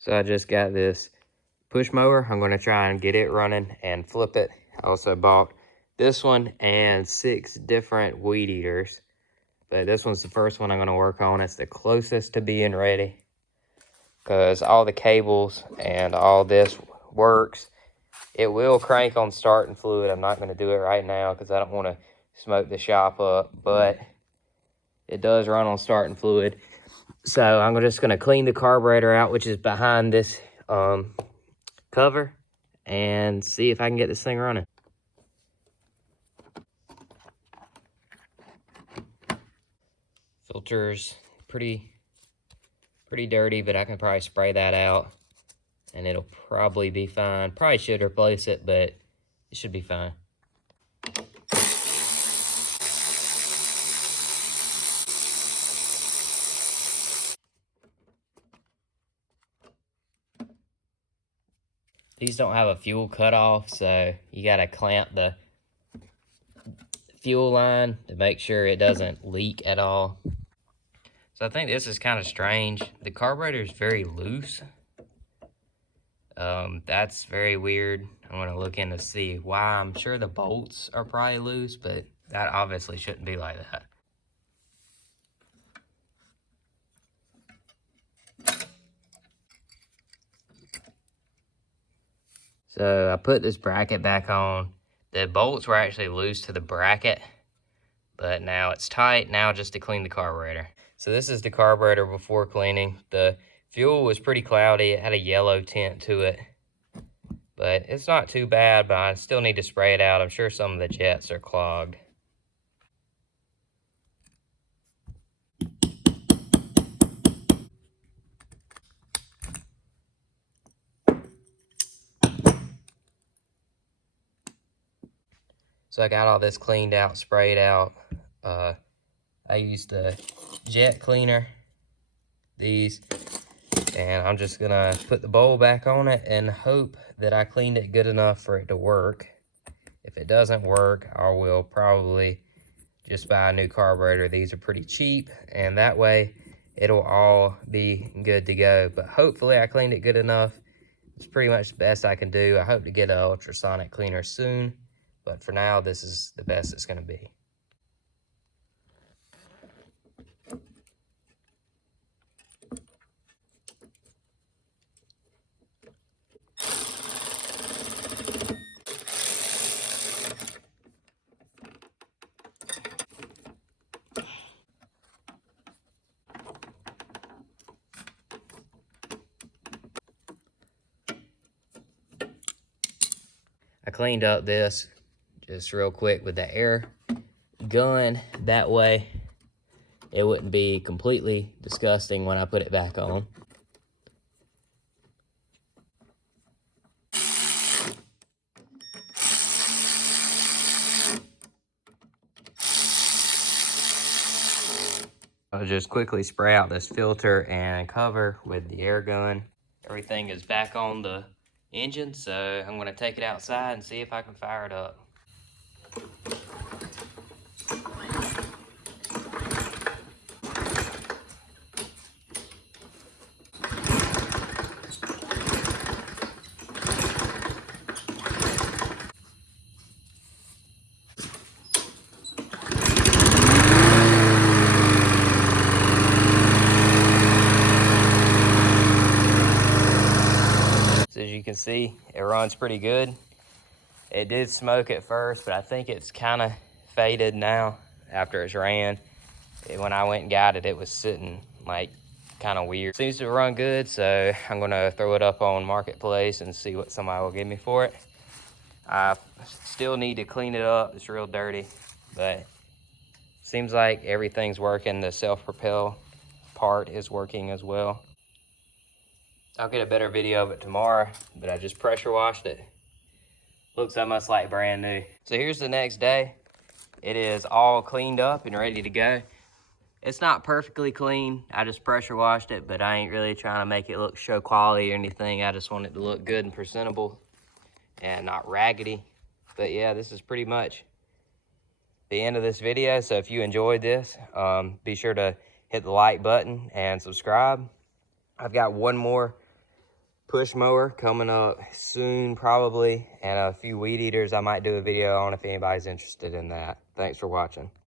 So I just got this push mower. I'm going to try and get it running and flip it. I also bought this one and 6 different weed eaters. But this one's the first one I'm going to work on. It's the closest to being ready, because all the cables and all this works. It will crank on starting fluid. I'm not going to do it right now because I don't want to smoke the shop up, but it does run on starting fluid. So I'm just going to clean the carburetor out, which is behind this cover, and see if I can get this thing running. Filter's pretty dirty, but I can probably spray that out and it'll probably be fine. Probably should replace it, but it should be fine. These don't have a fuel cutoff, so you gotta clamp the fuel line to make sure it doesn't leak at all. So I think this is kind of strange. The carburetor is very loose. That's very weird. I'm gonna look in to see why. I'm sure the bolts are probably loose, but that obviously shouldn't be like that. So I put this bracket back on. The bolts were actually loose to the bracket, but now it's tight. Now just to clean the carburetor. So this is the carburetor before cleaning. The fuel was pretty cloudy. It had a yellow tint to it, but it's not too bad, but I still need to spray it out. I'm sure some of the jets are clogged. So I got all this cleaned out, sprayed out. I used the jet cleaner, these, and I'm just gonna put the bowl back on it and hope that I cleaned it good enough for it to work. If it doesn't work, I will probably just buy a new carburetor. These are pretty cheap, and that way it'll all be good to go. But hopefully I cleaned it good enough. It's pretty much the best I can do. I hope to get an ultrasonic cleaner soon, but for now, this is the best it's gonna be. I cleaned up this just real quick with the air gun. That way it wouldn't be completely disgusting when I put it back on. I'll just quickly spray out this filter and cover with the air gun. Everything is back on the engine, so I'm gonna take it outside and see if I can fire it up. So as you can see, it runs pretty good. It did smoke at first, but I think it's kind of faded now after it's ran. When I went and got it, it was sitting like kind of weird. Seems to run good, so I'm gonna throw it up on Marketplace and see what somebody will give me for it. I still need to clean it up. It's real dirty, but seems like everything's working. The self-propel part is working as well. I'll get a better video of it tomorrow, but I just pressure washed it. Looks almost like brand new. So here's the next day. It is all cleaned up and ready to go. It's not perfectly clean. I just pressure washed it, but I ain't really trying to make it look show quality or anything. I just want it to look good and presentable and not raggedy. But yeah, this is pretty much the end of this video. So if you enjoyed this, be sure to hit the like button and subscribe. I've got one more push mower coming up soon probably, and a few weed eaters I might do a video on if anybody's interested in that. Thanks for watching.